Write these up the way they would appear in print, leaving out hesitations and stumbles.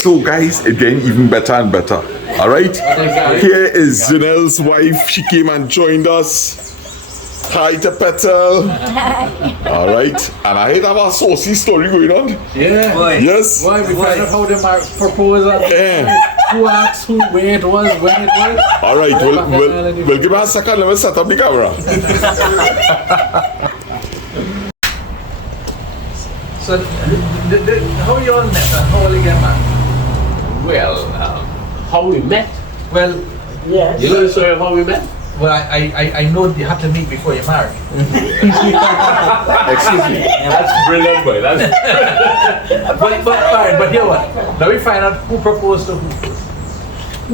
So guys, it's getting even better and better. Alright? Here is Janelle's wife. She came and joined us. Hi to Petal. Alright. And I have a saucy story going on. Yeah. Boy. Yes. Why? We find out how they propose who asked, who, where it was, when it was. Alright, we'll give us a second. Let me set up the camera. So, how you all met and how you get married? Well, how we met? Well, Yes. You know the story of how we met? well, I know you have to meet before you marry. Excuse me. That's brilliant, boy. That's But here what? Now we find out who proposed to who.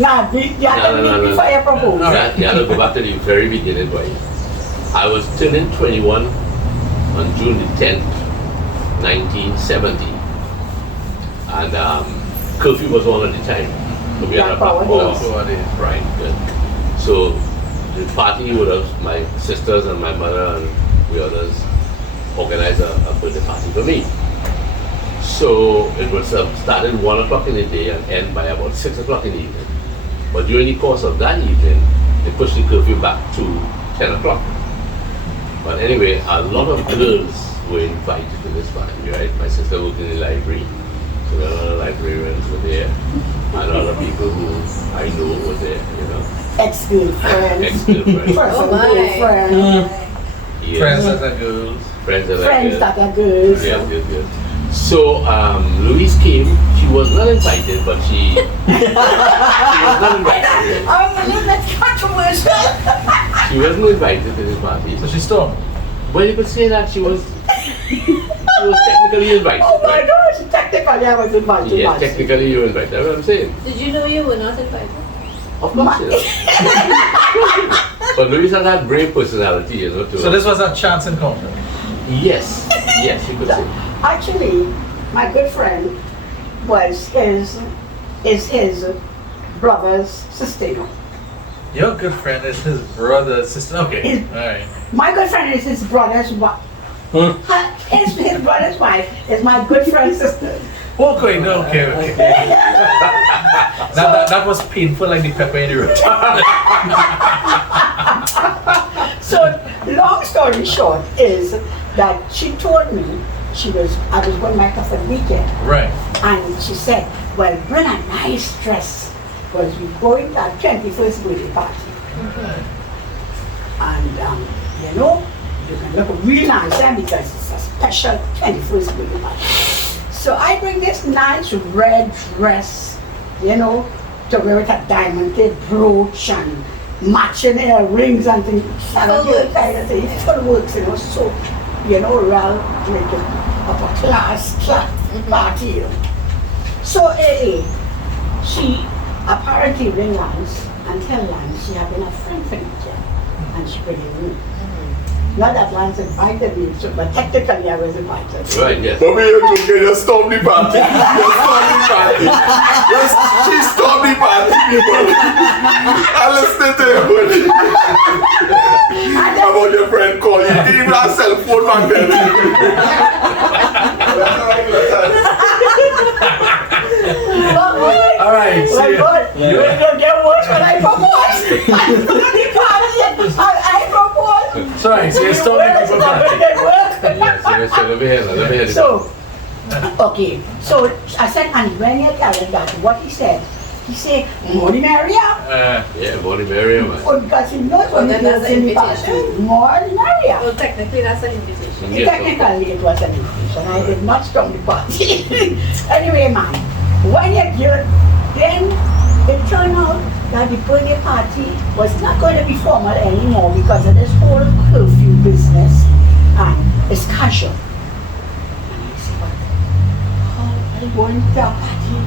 Nah, you have to meet before you propose. You have to go back to the very beginning, boy. I was turning 21 on June the 10th, 1970. And curfew was on at the time. So we had a right, good. So the party with us, my sisters and my mother and we others organized a birthday party for me. So it was started 1 o'clock in the day and end by about 6 o'clock in the evening. But during the course of that evening, they pushed the curfew back to 10 o'clock. But anyway, a lot of girls were invited to this party, right? My sister worked in the library, so a lot of librarians were there, and other people who I know were there, you know. Ex-girlfriends. Ex-girlfriends. First Oh, my. girlfriend. Yes. Friends that are girls. Friends that are Friends girls. that are girls. Yes, yes, yes. So Louise came. She was not invited, but she was not invited. I'm a little bit controversial. She wasn't invited to this party. So she stormed. Well, you could say that she was technically invited. Oh my right? gosh, technically I was invited. Yes, technically you were invited. That's what I'm saying. Did you know you were not invited? Of course, you know. But Louise has that brave personality, you know. So this was a chance encounter. Yes, yes, you could say. Actually, my good friend is his brother's sister. Your good friend is his brother's sister. Okay. His- Alright. My good friend is his brother's wife. His brother's wife is my good friend's sister. Okay, no, okay. That was painful like the pepper in the root. So, long story short is that she told me I was going back for the weekend. Right. And she said, well, bring a nice dress because we're going to our 21st birthday party. And, you know, you can look real handsome because it's a special 21st birthday party. So I bring this nice red dress, you know, to wear with a diamonded brooch and matching rings and things. Kind of thing. Full works, you know, so, you know, real, like a upper class party, you know. So she apparently ring Lance and tell Lance she had been a friend for weekend and she bring him in. Not that Lance invited me, but technically I was invited. Right, yes. But we are joking, you stormed the party. You stormed the party. Yes, she stormed the party, people. I listened to you. How about your friend call you? He didn't even have cell phone back then. Alright, Well, good. You ain't gonna get worse when I propose. I propose. sorry, so you're storming people back. Yes, so let me hear that. So, okay. So I said, and when you tell him that, what he said Morning Maria. Yeah, Bonnie Miriam. Oh, because he knows Well, when he then goes that's an in the party. invitation. Morning Maria. Well, technically that's an invitation. Yes, Technically it was an invitation. I did not storm the party. Anyway, man, when you get, then it turned out that the birthday party was not going to be formal anymore because of this whole curfew business and it's casual. And I said, but how are you going to a party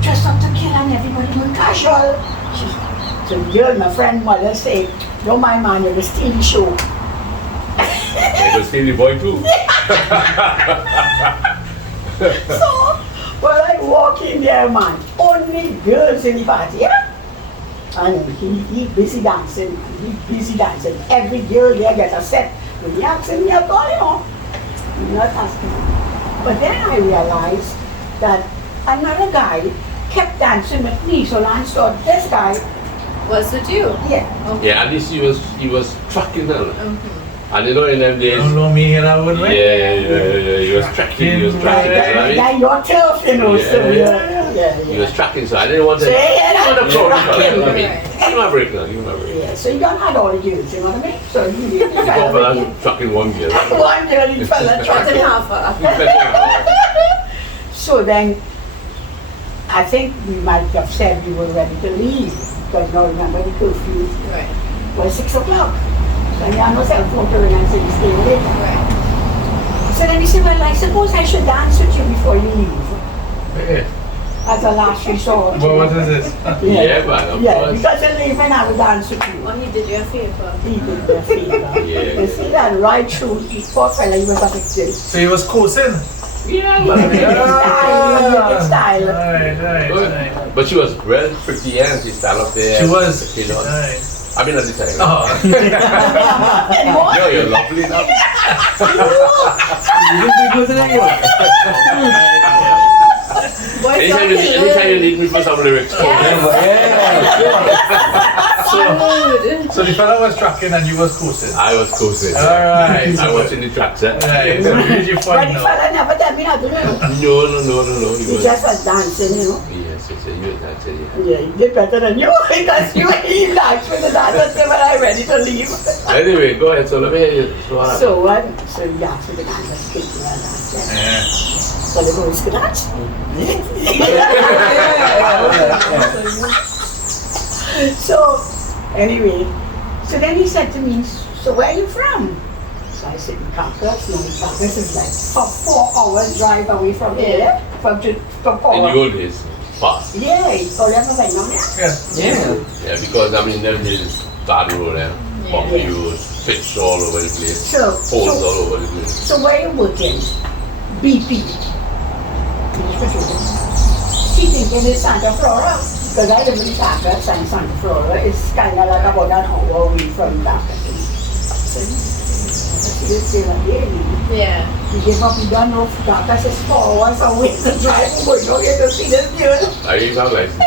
dressed up to kill and everybody going casual? So the girl, my friend mother say, don't mind man, you're the steely show. You could see the boy too. So, well, I walk in there, man, only girls in the party, yeah? And he busy dancing, Every girl there gets a set. When he asking me about, you know, I'm not asking. But then I realized that another guy kept dancing with me. So Lance thought, this guy, Was it you? yeah. Okay. Yeah, at least he was tracking her. And you know in them days, Don't know me here, I would yeah, he was tracking, he was tracking. So I mean, Yeah, your turf, you know, so he was tracking, so I didn't want to. So, yeah, I didn't want to tracking, I mean, right. give him a break now, give him a break. Yeah, so you don't have all the girls, you know what I mean? So you Go for that tracking one girl. one girl, you fella Cut in tracking. half. So then, I think we might have said we were ready to leave, because now remember the curfew Right. was 6 o'clock. So you have no cell phone to ring and say you stay late. Right. So then he said, well, I suppose I should dance with you before you leave, Yeah, as a last resort. What is this? yeah, man, of Yeah, course. because you're leaving, I will dance with you. Oh, he did you a favor. He did the favor. Yeah. You see that right through, the poor fella, he was addicted. So he was coursing? Yeah, man. Style. Right. But she was very pretty and she stand up there. She was. You know. Right. I mean, at the time. Oh. Anymore? No, you're lovely now. You didn't think it was anyone? Anytime you need me for some lyrics. So the fella was tracking and you was coursing? I was coasting. Alright. I was in the track set. Right. So who did you But find the now? fella never tell me how to do it. No. He just was dancing, you know. Yes, you dancing, yeah. Yeah, he did better than you because he danced with the dance until when I ready to leave. Anyway, go ahead. So let me hear you. So what happened? So he asked me to dance and speak to her dance. Yeah. So they go, is good dance? So anyway, so then he said to me, so where are you from? So I said, Caracas. Now Caracas is like 4 hours drive away from here. From In the 4 old days, fast. Yeah, so that's what I know now. Yeah, because I mean, there is bad road there. Bumpy roads, pitch all over the place. So, Holes all over the place. so where you working? BP. She thinking it's Santa Flora. Because I live in Caracas and Santa Flora is kind of like about an hour away from Caracas. So she just say like, yeah, Yeah. you give up, you don't know if Caracas is 4 hours away to drive, but you get to see this girl. I ain't have license.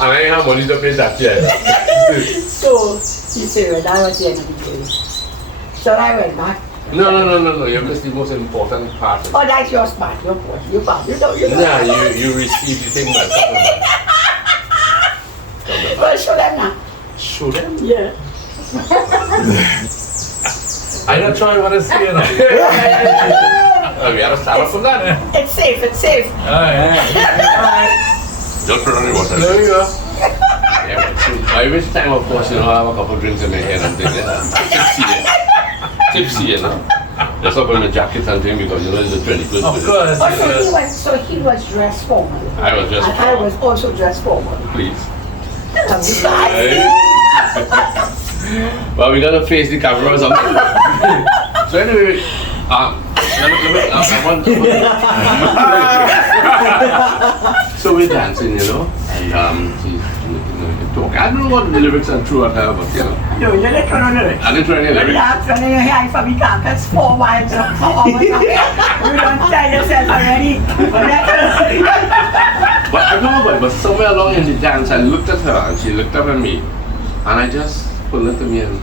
And I ain't have money to pay that yet. So he said, well, that was the end of the day. So I went back. No. You missed the most important part. Oh, that's your spot, your part. You know. Nah, you received the thing by coming back. Well, show them now. Show them. Yeah. I'm not trying what to say now. We had to start off from that. It's safe, it's safe. Alright. Just put on the water. There you go. Yeah, I wish time, of course, I have a couple of drinks in my head and things. Tipsy, you know. Just up in my jacket and thing because it's the 21st. Of course. Oh, so he was dressed formal. I was just. And I was also dressed formal. Please. Besides, Well, we gotta face the camera or something. So anyway, so we're dancing, and she's talking. I don't know what the lyrics are true at her, but no, you didn't try no lyrics. I didn't try any You lyrics. have to know here from the Caracas 4 miles or 4 hours. You don't tell yourself already. But I remember, but somewhere along in the dance, I looked at her and she looked up at me, and I just pulled into me and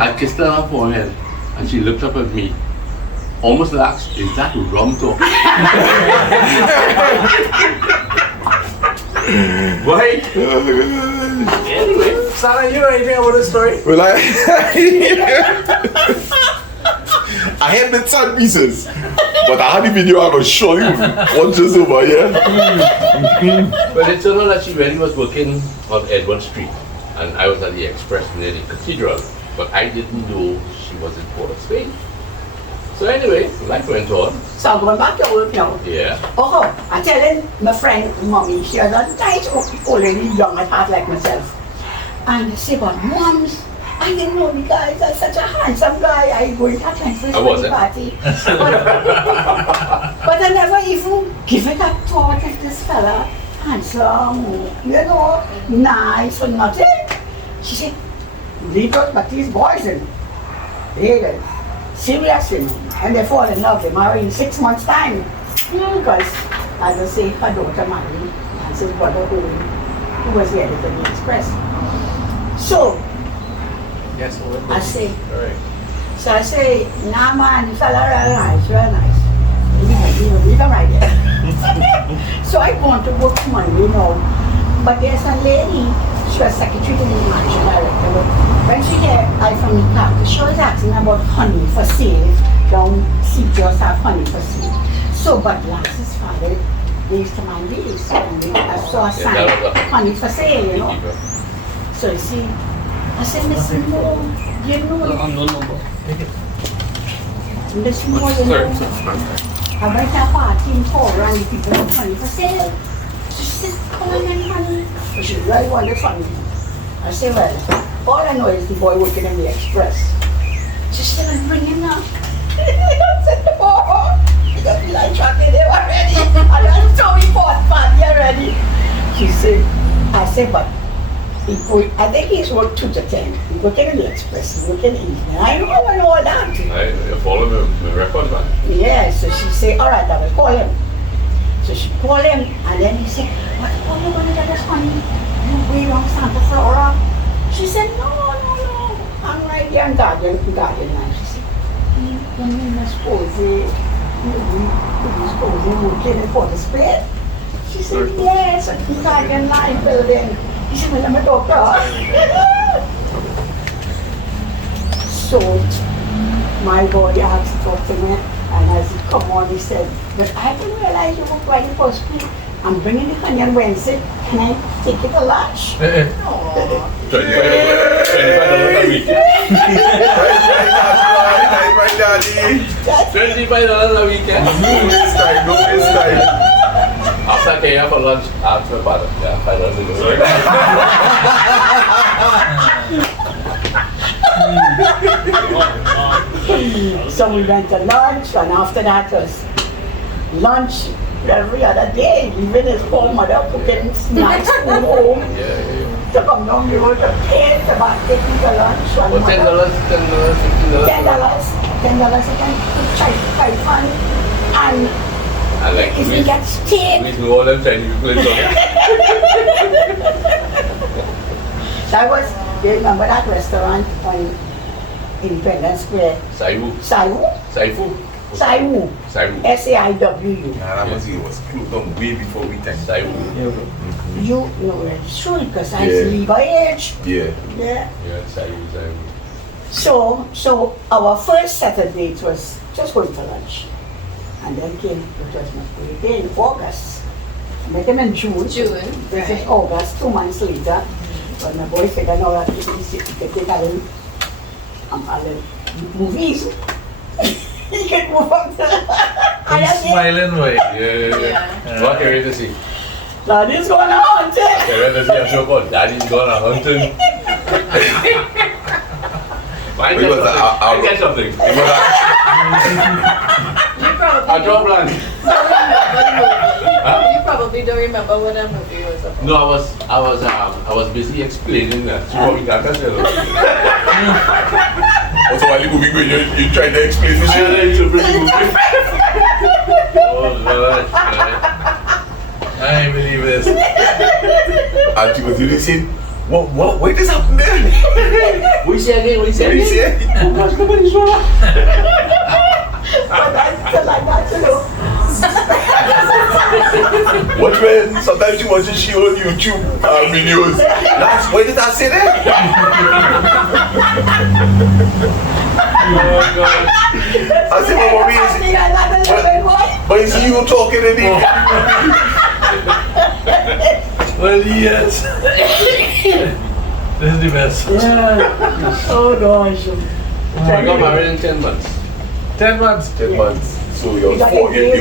I kissed her on her forehead, and she looked up at me, almost asked, "Is that rum talk?" Why? Anyway, Sarah, you know anything about this story? Well, I had bits and pieces, but I had the video. I was show you one just over here. but it turned out that she really was working on Edward Street, and I was at the Express near the Cathedral, but I didn't know she was in Port of Spain. So anyway, life went on. So I'm going back to work now. Yeah. Oh, I'm telling my friend, mommy, she was a nice old lady, young at heart like myself. And she said, but moms, I didn't know the guy is such a handsome guy. I go in that his wasn't. party. But I never even give it a thought if this fella handsome, nice or nothing. She said, leave out but these boys in. They serious, And they fall in love. They marry in 6 months' time. Because, as I say, her daughter married Nancy's brother who was the editor of the Express. So, Yes, I say, Alright. so I say, nah man, the fella real nice. Leave him right there. So I want to work Monday, you know. But there's a lady, she was secretary to the managing director. But when she heard I from the car, she was asking about honey for sale. Down just have honey for sale. So, but Lance's father, they used to mind these. And I saw a sign, honey for sale, you know. So you see, I said, Miss Moore, you know, Miss Moore, you know, I went to a party in Florida and people have honey for sale. So she said, come on and honey. So she really wanted honey. I said, well, all I know is the boy working in the Express. She said, well, bring him now. I said, tomorrow. You got me like chocolate there already. And I told me for party already. She said, I said, but I think he's worked 2 to 10. He's working in the Express, he's working in the evening. I know all that. I follow my record, man. Yeah, so she said, all right, I will call him. So she called him, and then he said, what are you going to get us honey? You way wrong Santa Flora. She said, no. I'm right there in Guardian Line. She said, you must suppose working for the split? She said, yes, in Guardian Line building. He said, well, I'm a doctor. So, my boy asked to talk to me, and as he come on, he said, but I didn't realize you were going for split. I'm bringing the honey on Wednesday. Can I take it to lunch? $25 a week. My daddy. $25 a week. No waste time. After I came here for lunch, I asked my father, yeah, $5 a week. So we went to lunch, and after that was lunch every other day. Even his poor mother cooking nice food home. Yeah. To come down, we were to pay to take me to lunch. $10, $15. $10 again to try to pay fun. And I like if we get steak, we know all them Chinese people in Korea. that was, you remember that restaurant on Independence Square? Saiwu. Saiwu? Saifu. Saiwu. Saiwu. S-A-I-W-U. Nah, that was closed down way before we time. Saiwu. You know it's true because I Yeah. see by age. Yeah. Yeah. Yeah, Saiwu. So our first Saturday it was just going for lunch. And then came, it was my birthday in August. I met him in June. This is August, 2 months later. But my boy said, I know that he could take a little movies. He can move up to Smiling way. Yeah. What are you ready to see? Daddy's going to hunt it. Okay, ready to see a show called Daddy's Gonna Hunting. I get something. I draw blank. You probably don't remember what that movie was about. No, I was busy explaining that. What we got to say. Also, while the movie going, you trying to explain the shit. Oh Lord. I ain't believe this. And she was really saying, what is happening there? What you say again? What did he say? But that's like that, you know. What when sometimes you watch she on YouTube videos. Last, why did I say that? Oh God. I said, my mommy is. But you see you talking in it. Well, yes. This is the best. Yeah. Oh gosh. I got married in 10 months. 10 months. 10 months. So you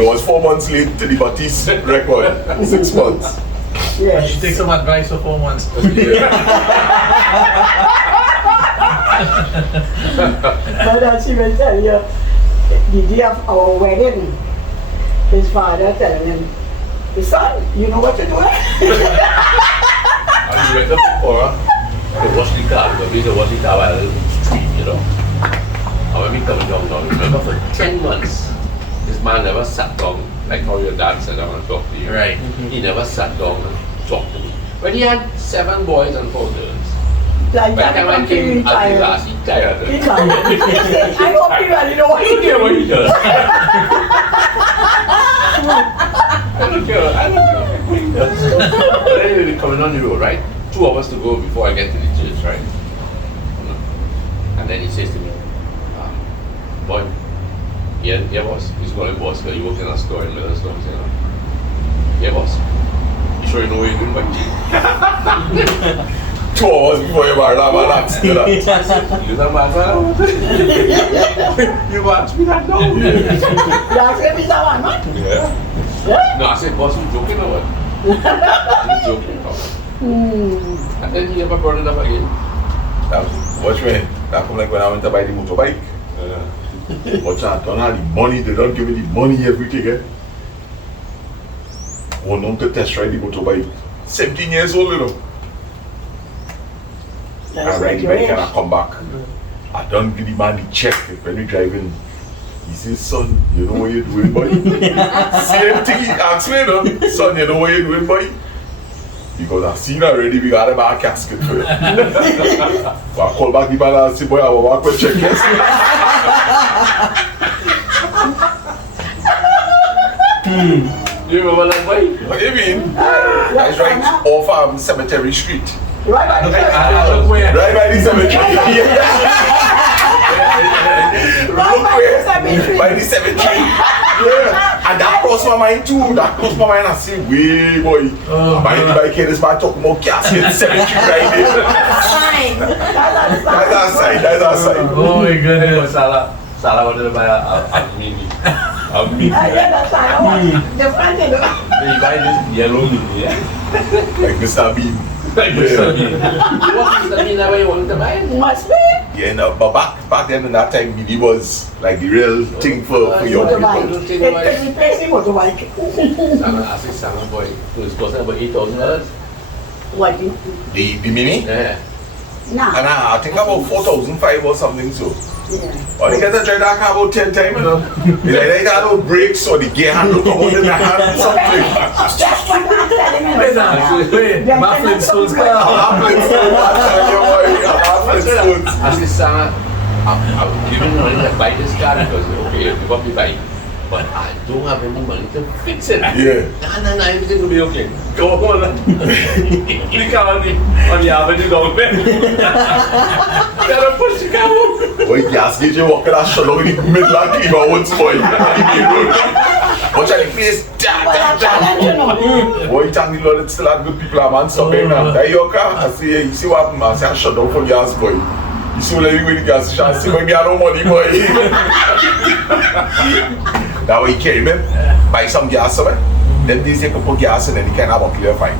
was 4 months late to the Batiste record. 6 months. You should take some advice for 4 months. But as she will tell you, the day of our wedding, his father telling him, his son, you know what to do? And we went up to Cora to wash the car, because we used to wash the car by the street, you know. And when we coming down, remember for 10 months, this man never sat down, like how your dad said, I want to talk to you. Right. He never sat down and talked to me. But he had 7 boys and 4 girls. Like By the time I came at the last, he tired. I hope you really know what you Yeah, do. what he does. I don't care. What he does. But anyway, we're coming on the road, right? 2 hours to go before I get to the church, right? And then he says to me, boy, yeah, boss. He's going to boss, because he works in a store in Middle Store. Yeah, boss. You sure you know what you're doing, boy? 2 hours before you married that man, that's still that. You don't matter. You asked me that now. That's if it's a one, man. Yeah. Yeah. No, I said, boss, you joking or what? You joking or what? And then he never brought it up again. Watch me. That come like when I went to buy the motorbike. Watch out, don't have the money, they don't give me the money everything. Went on to test ride the motorbike. 17 years old, you know. I ride the bike and I come back. I don't give the man the check when we driving. He says, son, you know what you're doing, boy? Same thing he asked me, no? Son, you know what you're doing, boy? Because I've seen already, we got a bad casket for it. So I call back the man and say, boy, I will walk with check, yes? You remember that boy? What do you mean? That's right off Cemetery Street. Right, right, Look where. Right by the cemetery. By the cemetery. Yeah. And that crossed my mind too. That crossed my mind. I say, wait, boy. By the bike here, this man talking about casket cemetery right there. Fine. That's our side. That's our side. Oh my goodness. Salah wanted to buy a mini. A mini. that's fine. The front end. He buy this yellow mini, yeah? Like Mr. Bean. Like Mr. Bean. What Mr. Bean ever you wanted to buy? Must be. Yeah, no, but back then in that time, mini was like the real thing for young people. Motorbike. It can replace the motorbike. I said, Salah boy, so it's costing about $8,000. What? The mini? Yeah. Nah. And I think about 4,500 or something so. Yeah. Or they get to drive that car about 10 times, you know. They got no brakes or the gear handle come out in the hand or something. That's what I'm telling you. Wait, Mufflin Stones car. I'm laughing so much, I tell you, boy. I'm laughing so much. I said, Salah, I'm giving money to buy this car because, okay, you got me buying. But I don't have any money to fix it. Yeah. And everything will be okay. Go on. You come on the avenue down there. Gotta push the car. Boy, gas gauge, you walk in that shut out in the middle and clean my own spoil. Watch out the place. Boy, thank the Lord, it's still had good people, man. So, now, that your car. I say, you see what happened, man? I say, I shut down for gas, boy. You see what I with the gas station? I see when me have no money, boy. That way you carry me, buy some gas somewhere. Then they say, put gas in and you can have a clear fine.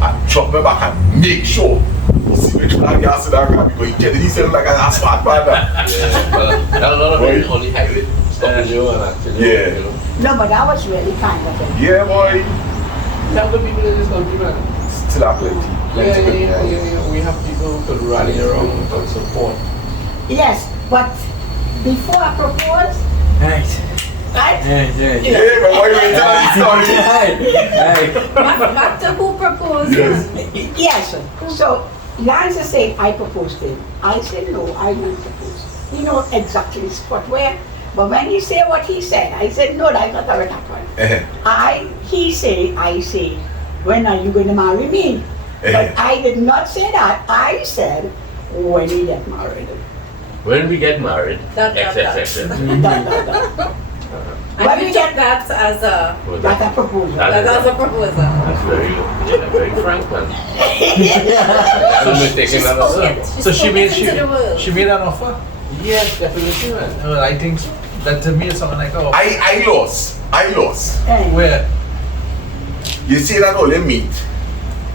I drop me back and make sure you see which one gas in that car because you get it yourself like a smart man. Yeah, well, there are a lot of people on the highway stopping you and acting. Yeah. You know. No, but that was really kind of it. Yeah, boy. We have the people in this country, man. Still have plenty. Yeah. We have people who could rally around and support. Yes, but before I propose, Right. right? Yeah, but why you ain't telling the story? Back to who proposed. Yes. Yes. So Lancey said, I proposed to him. I said, no, I won't propose. He knows exactly the spot where. But when he said what he said, I said, no, that's not how it happened. He said, I say, when are you going to marry me? But I did not say that. I said, when we get married. When we get married, That. etc. And you took that as a That's a proposal. That's a proposal. That's very frank, man. So I'm mistaken that also. So she made into the world. she made an offer. Yes, definitely, man. Well, I think that to me is something like oh. I lost. Where? You say that all you meet,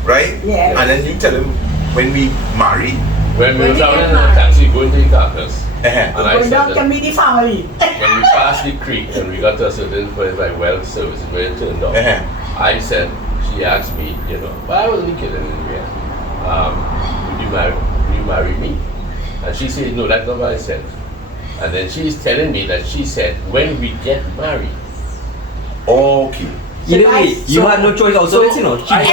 right? Yeah. And then you tell him when we marry. When we When were we down get in the married. taxi going to the carcass, and I Going said down to that meet the family. when we passed the creek and we got to a certain point like well services where it turned off, I said, she asked me, you know, but I wasn't kidding anyway. Would you marry me? And she said, no, that's not what I said. And then she's telling me that she said, when we get married, Okay. Either way, you had no choice also, you know. You have a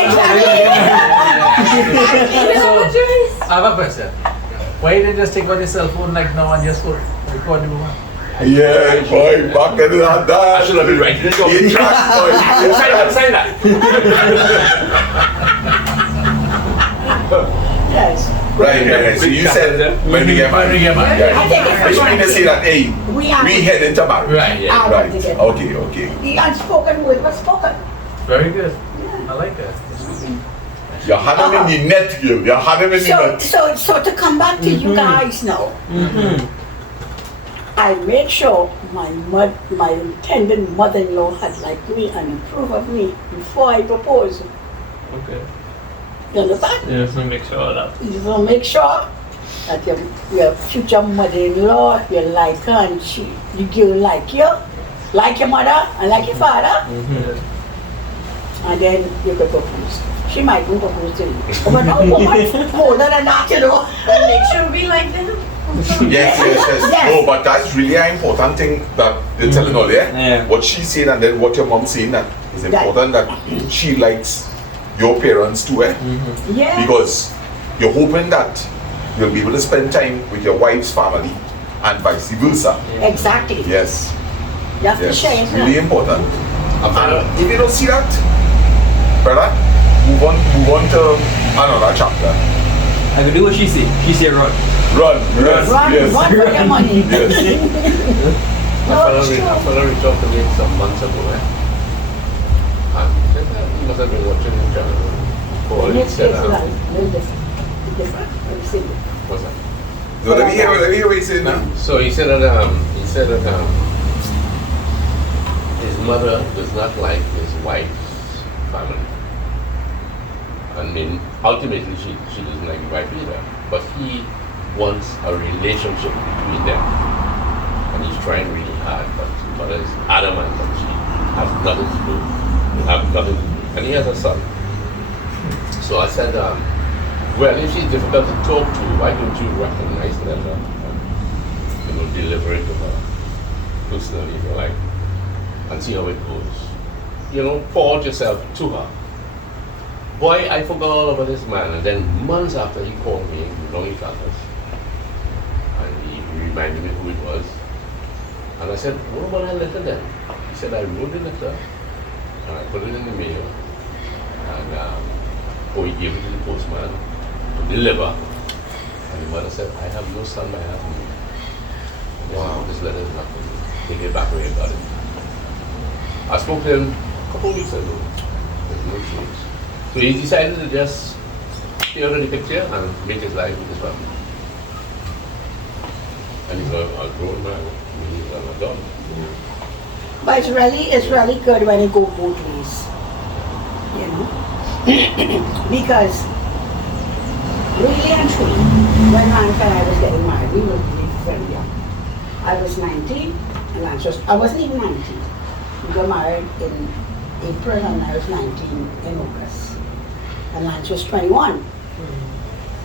choice. I have a question. Why didn't you just take out your cell phone like now and just record the woman? Yeah, boy, back in that I should have been writing it down. You trash, boy. You trash. Say that. Yes. Right. So you said when we get married. I think it's Which means to say that, hey, We we are- head into marriage. Right, yeah. I Right. want to get Okay. the unspoken word was spoken. Very good. I like that. You had him in the net, girl. You had him in the net. So to come back to you guys now, I made sure my intended mother-in-law had liked me and approved of me before I proposed. Okay. You understand? Yeah, so make sure of that. You will make sure that your future mother-in-law, you like her and the girl like you, like your mother and like your father, and then you could propose. She might even propose to you. But no woman older than that, you know. And make sure we like them. Yes. Yes. No, but that's really an important thing that they're telling all there. Yeah. What she's saying and then what your mom's saying, that is important that she likes your parents too, Yeah. because you're hoping that you'll be able to spend time with your wife's family and vice versa. Exactly. Yes. You have to Yes. share it. Really important. And if you don't see that, brother, move on to another chapter. I can do what she say. She say run. Run. Yes. Run for your money. Yes. A fellow reached out to me some months ago, and he must have been watching the channel. Called, he Next said, case is a little different. Let me see. what's that? So let me hear what he's saying now. So he said that his mother does not like his wife's family. I mean, ultimately she doesn't like his wife either. But he wants a relationship between them. And he's trying really hard, but his mother is adamant that she has nothing to do. They have nothing to do. And he has a son. So I said, well, if she's difficult to talk to, why don't you recognize that and deliver it to her personally, if you like, and see how it goes. Pour yourself to her. Boy, I forgot all about this man, and then months after he called me, we know each other, and he reminded me who it was. And I said, what about that letter then? He said, I wrote the letter, and I put it in the mail, and he gave it to the postman to deliver. And the mother said, I have no son, I have no. Wow, this letter is not for you. Take it back where you got it. I spoke to him a couple of weeks ago. There's no change. So he decided to just stay out of the picture and make his life with his family. And he's a grown man. He's an adult. But it's really good when it go both ways. Because really and truly, when Lance and I was getting married, we were really very young. I was 19 and Lance I wasn't even 19. We got married in April and I was 19 in August. And Lance was 21.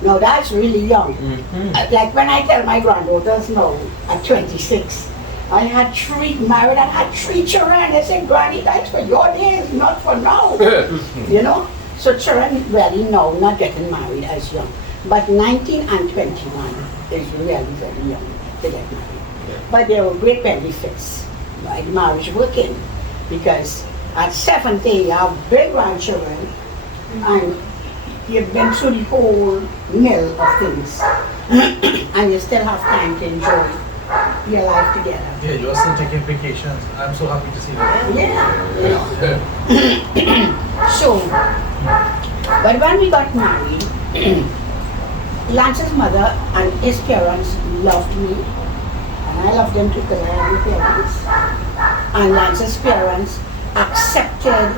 Now that's really young. Like when I tell my granddaughters now at 26, I had married and had 3 children. They said, Granny, that's for your days, not for now. So children really now not getting married as young. But 19 and 21 is really very young to get married. But there were great benefits by marriage working, because at 70 you have big grandchildren and you've been through the whole mill of things and you still have time to enjoy your life together. Yeah, you're still taking vacations. I'm so happy to see that. So, but when we got married, Lance's mother and his parents loved me, and I loved them too because I had the parents. And Lance's parents accepted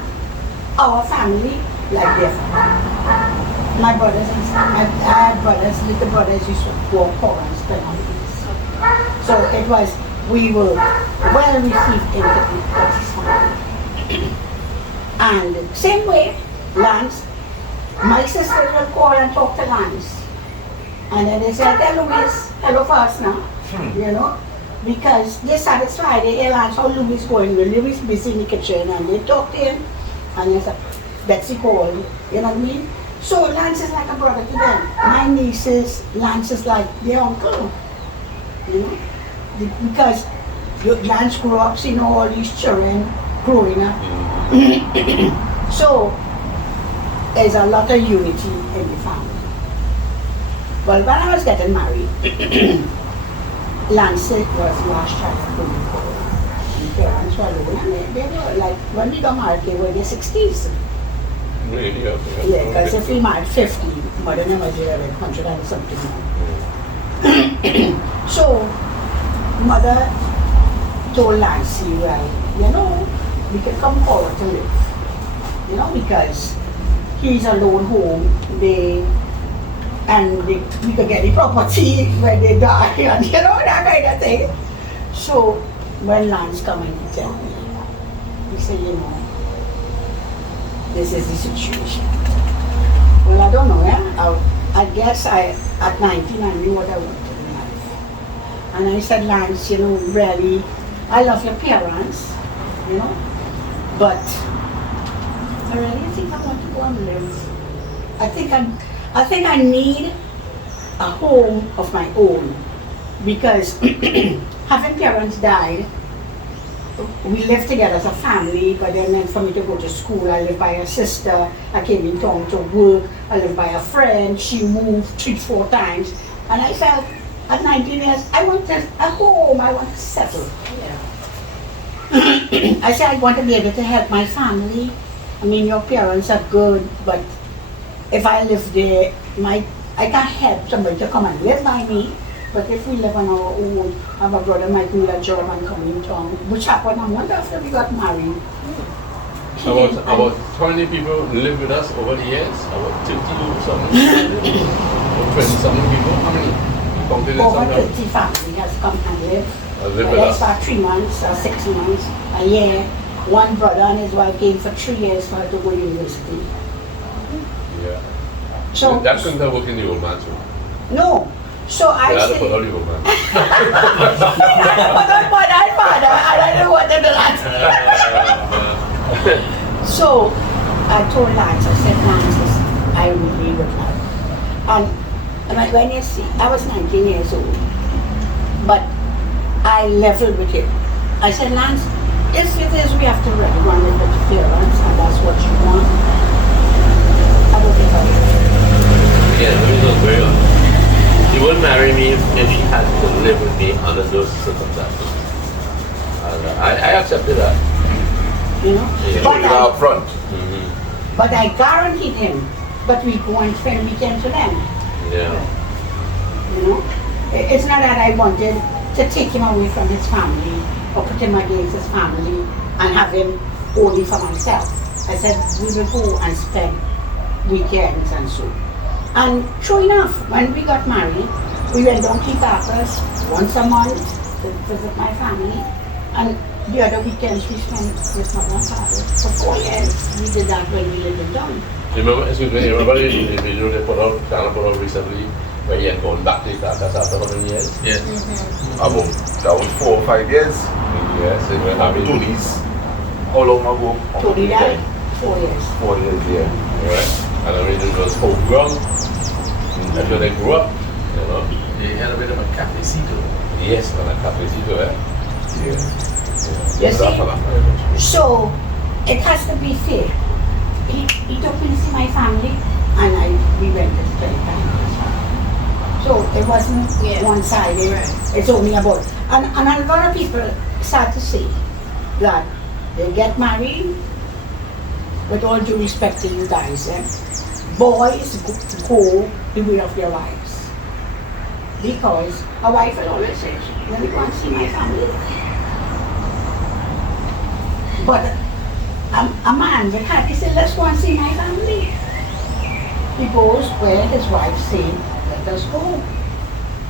our family like their family. My brothers and I had brothers, little brothers used to go home and spend holidays. So it was, we were well received into the family. And same way, Lance, my sisters will call and talk to Lance. And then they say, tell Louise, hello first now, because they satisfied. They asked how Louis going. Louis busy in the kitchen and they talked to him and they said, Betsy called, you know what I mean? So Lance is like a brother to them. My nieces, Lance is like their uncle, you know? Because Lance grew up seeing all these children growing up. So there's a lot of unity in the family. Well, when I was getting married, Lance was last child from the poor. The parents were alone and they were like, when we got married, they were in their 60s. Really? Yeah, because if we married 50, mother and was there like 100 and something more. So, mother told Lancey, well, you know, we can come forward to live. You know, because he's alone home, we could get the property when they die, and you know, that kind of thing. So, when Lance come in, he tell me, he said, you know, this is the situation. Well, I don't know, yeah? I guess at 19, I knew what I wanted in life. And I said, Lance, you know, really, I love your parents, you know, but I really think I want to go and live. I think I need a home of my own because having parents died, we lived together as a family, but then for me to go to school, I lived by a sister, I came in town to work, I lived by a friend, she moved 3-4 times, and I felt at 19 years, I want a home, I want to settle. Yeah. I said I want to be able to help my family. I mean, your parents are good, but if I live there, I can't help somebody to come and live by me. But if we live on our own, I have a brother might do a job and come in town, which happened a month after we got married. About 20 people live with us over the years, about 50 or something. 20-something people, how many? Over 50 family has come and live with us. For 3 months or 6 months, a year. One brother and his wife came for 3 years for her to go to university. Yeah. So That couldn't have worked in the old man too. no. So I Yeah, said, put all the old man. I don't know what to do that. So I told Lance, I said, Lance, I really would like. And when you see, I was 19 years old, but I leveled with him. I said, Lance, if it is we have to really run with interference and that's what you want, I will be sorry. Yeah, let me go very honest. She wouldn't marry me if she had to live with me under those circumstances. And I accepted that. You know? Yeah. But You're up front. But I guaranteed him, but we go and spend weekend to them. Yeah. You know? It's not that I wanted to take him away from his family or put him against his family and have him only for myself. I said, we will go and spend weekends and so. And true enough, when we got married, we went down to Barker's once a month to visit my family. And the other weekends we spent with my grandfather. For 4 years, we did that when we lived in town. Remember the video they put out recently where he had gone back to Caracas after how many years? Yes. About, that was 4 or 5 years. Yes, they were having Tony's. How long ago? Tony died, 4 years. 4 years, yeah. Right? And I mean, it was homegrown. That's where they grew up, you know. They had a bit of a cafecito. Yes, and a cafecito, eh? Yeah. You see? So, it has to be fair. He took me to see my family, and we went to spend time with his family. So, it wasn't one-sided. Right. It's only about... And a lot of people start to say that they get married, with all due respect to you guys, boys go the way of their wives. Because a wife will always say, let me go and see my family. But a man will have to say, let's go and see my family. He goes where his wife says, let us go.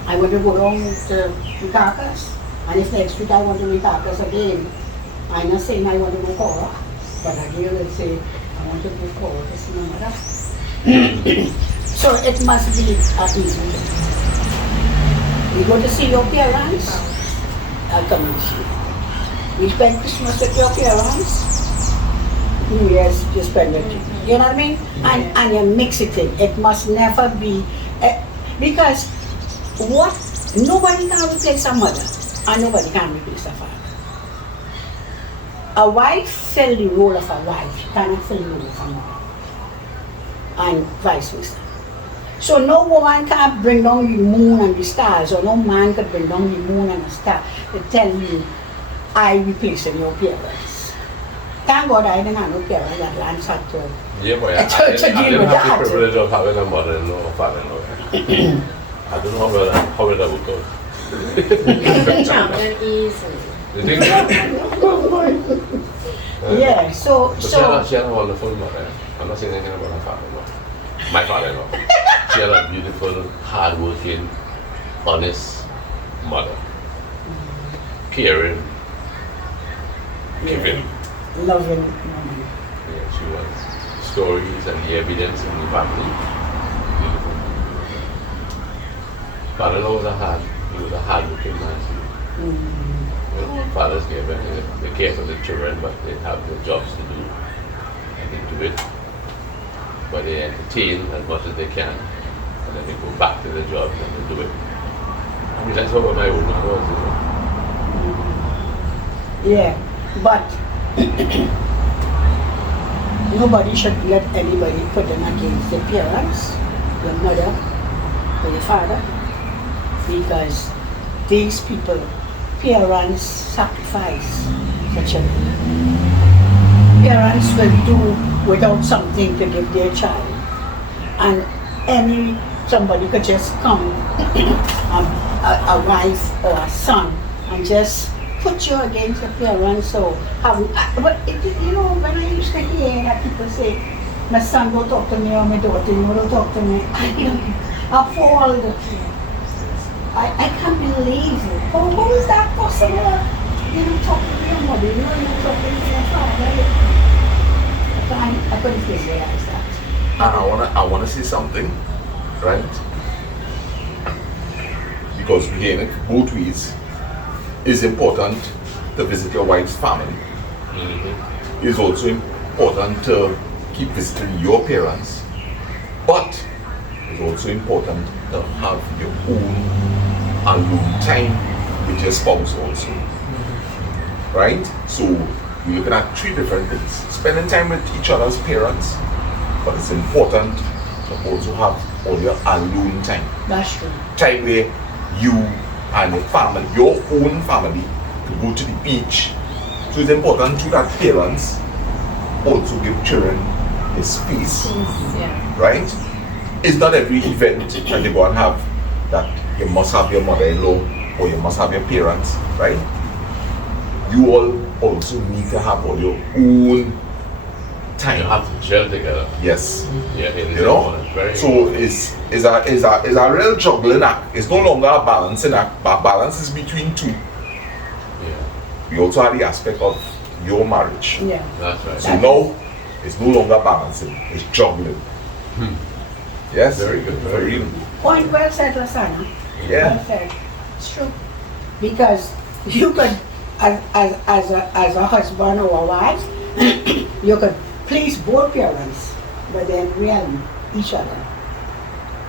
I want to go down to Caracas. And if next week I want to be Caracas again, I'm not saying I want to go forward, but again will say, I want to go forward to see my mother. So it must be a easy thing. You go to see your parents, I'll come this year. We spend Christmas with your parents. New Year's, you spend it. You know what I mean? And you mix it in. It must never be, because nobody can replace a mother, and nobody can replace a father. A wife fill the role of a wife, she cannot fill the role of a mother. And vice versa. So no woman can bring down the moon and the stars, or no man can bring down the moon and the star to tell you, I replacing your parents. Thank God I didn't have no parents that Lance had to. Yeah, boy, I didn't have the privilege of having a mother-in-law or father-in-law. I don't know how that would go. Champion easy. You think Yeah, so she had a wonderful mother. I'm not saying anything about her father-in-law. My father-in-law. She had a beautiful, hard-working, honest mother. Caring, giving. loving woman. Yeah, she was. Stories and the evidence in the family. Beautiful. Father-in-law was a hard-working man too. You know, fathers they care for the children, but they have their jobs to do, and they do it. But they entertain as much as they can, and then they go back to their jobs and they do it. I mean, that's what my own mother was, you know. Yeah, but nobody should let anybody put them against their parents, their mother, or their father, because these people, parents sacrifice for children. Parents will do without something to give their child, and somebody could just come, a wife or a son, and just put you against your parents. So you know, when I used to hear that people say, my son don't talk to me, or my daughter don't talk to me, I appalled. I can't believe it. How is that possible? You don't talk to your mother, you don't talk to your father. I couldn't visualize that. And I wanna say something, right? Because we're hearing it both ways. It's important to visit your wife's family. It's also important to keep visiting your parents. But it's also important to have your own alone time with your spouse also. Right? So we're looking at three different things. Spending time with each other's parents, but it's important to also have all your alone time. That's true. Time where you and the family, your own family, to go to the beach. So it's important to that parents also give children a space. Yeah. Right? It's not every event that they go and have that you must have your mother-in-law or you must have your parents, right? You all also need to have all your own time. You have to gel together. Yes. Yeah, it is You know? important. Very So it's a real juggling act. It's no longer a balancing act, but balance is between two. Yeah, We also have the aspect of your marriage. Yeah. that's right. So now it's no longer balancing, it's juggling. Yes? Very good, very good. Point well said, Lasana. Yeah. Well said. It's true. Because you could, as a husband or a wife, you could please both parents, but then really each other.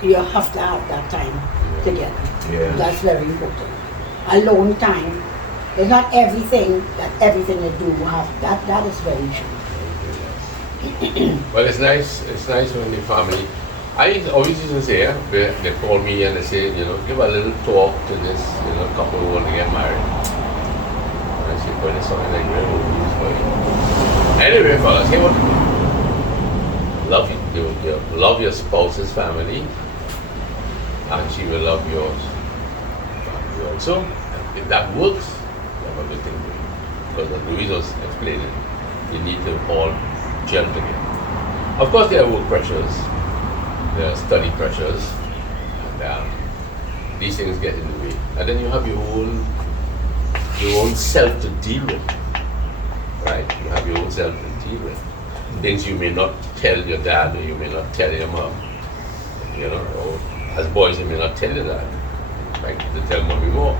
You have to have that time together. Yeah. That's very important. Alone time. It's not everything you do have. That is very true. Well, it's nice when the family. I always used to say, they call me and they say, you know, give a little talk to this, you know, couple who want to get married. And I say, but it's something like real movies for you. Anyway, fellas, here what to do. Love your spouse's family, and she will love yours family also. And if that works, you have a good thing going. Because as Louise was explaining, you need to all gel together. Of course, there are work pressures, there are study pressures, and these things get in the way. And then you have your own self to deal with, right? You have your own self to deal with. Things you may not tell your dad, or you may not tell your mom, you know, or as boys you may not tell your dad, like to tell mommy more.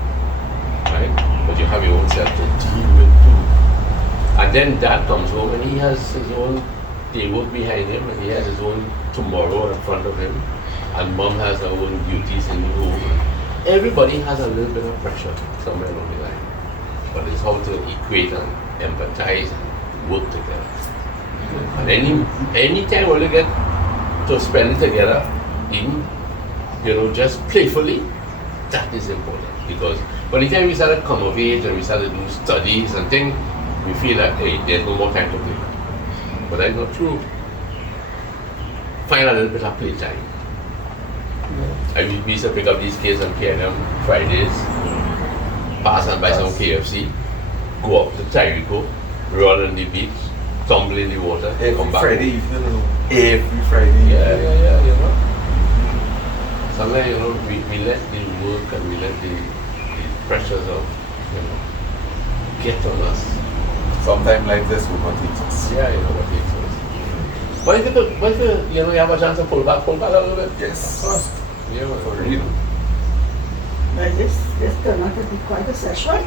right? But you have your own self to deal with too. And then dad comes home and he has his own day work behind him and he has his own tomorrow in front of him. And mom has her own duties in the home. Everybody has a little bit of pressure somewhere along the line. But it's how to equate and empathize and work together. And any time when you get to spend it together, even, just playfully, that is important. Because by the time we start to come of age and we start to do studies and things, we feel that, hey, there's no more time to play. But that's not true. Find a little bit of playtime. I used to pick up these kids and carry them Fridays, pass and buy some KFC, go up to Tyrico, roll on the beach, tumble in the water, come back. Friday evening, every Friday. Yeah. Sometimes, we let the work and we let the pressures of, get on us. Sometimes life just overtakes us. Yeah, what takes us. But if you have a chance to pull back a little bit. Yes. Of course. Yeah, For real. But this turned out to be quite a session.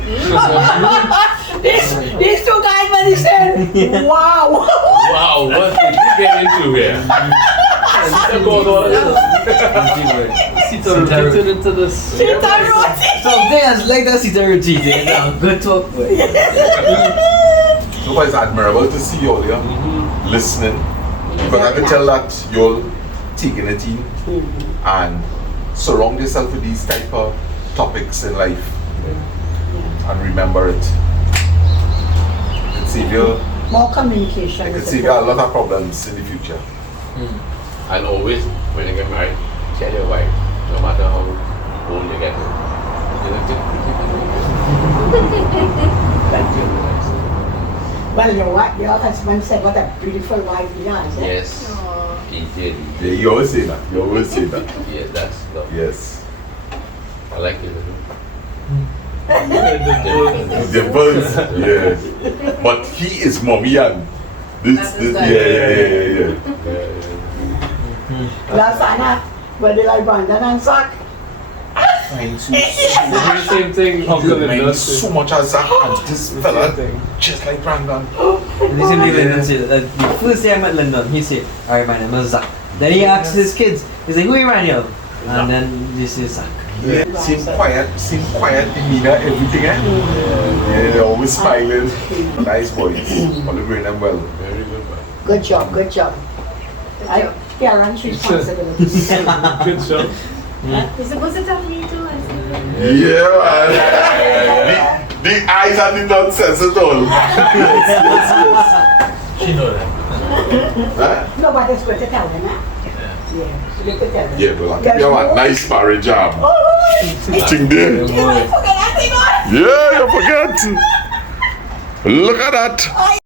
These two guys, when they said, wow. Wow, what did you get into here? Sita rotated into this. Something as like that Sita rotated. Now, good talk, boy. So it's admirable to see you all here listening. Because I can tell that you're taking it in and surround yourself with these type of topics in life and remember it. It can save you, More communication. it can save you a lot of problems in the future. And always, when you get married, tell your wife, no matter how old you get, Well, your husband said what a beautiful wife he has. Eh? Yes, he did. Yeah, you always say that. You always say that. Yeah, that's love. Yes. I like it. The birds, yes. But he is mommy and this, yeah. Last Anna, where they like Brandon and Zach. Same thing. Uncle and Mine Dusty. so much as that and this fella just like Brandon. Recently, Lyndon said that the first day I met Lyndon, he said, alright, my name is Zach. Then he asked his kids, he's like, who you ran here? And then this is Zach. Yeah. Seem quiet demeanor, everything, eh? Yeah, they're always smiling. Nice boys. Want to bring them well. Very good, man. Good job. Parents' responsibility. Good job. You're supposed to tell me too. Yeah, man. The eyes are the nonsense at all. yes. She know that. Huh? Nobody's going to tell them that. Yeah, so they could tell them. Yeah, but you have a nice marriage job. Thing there. You forget that thing on? Yeah, you forget. Look at that.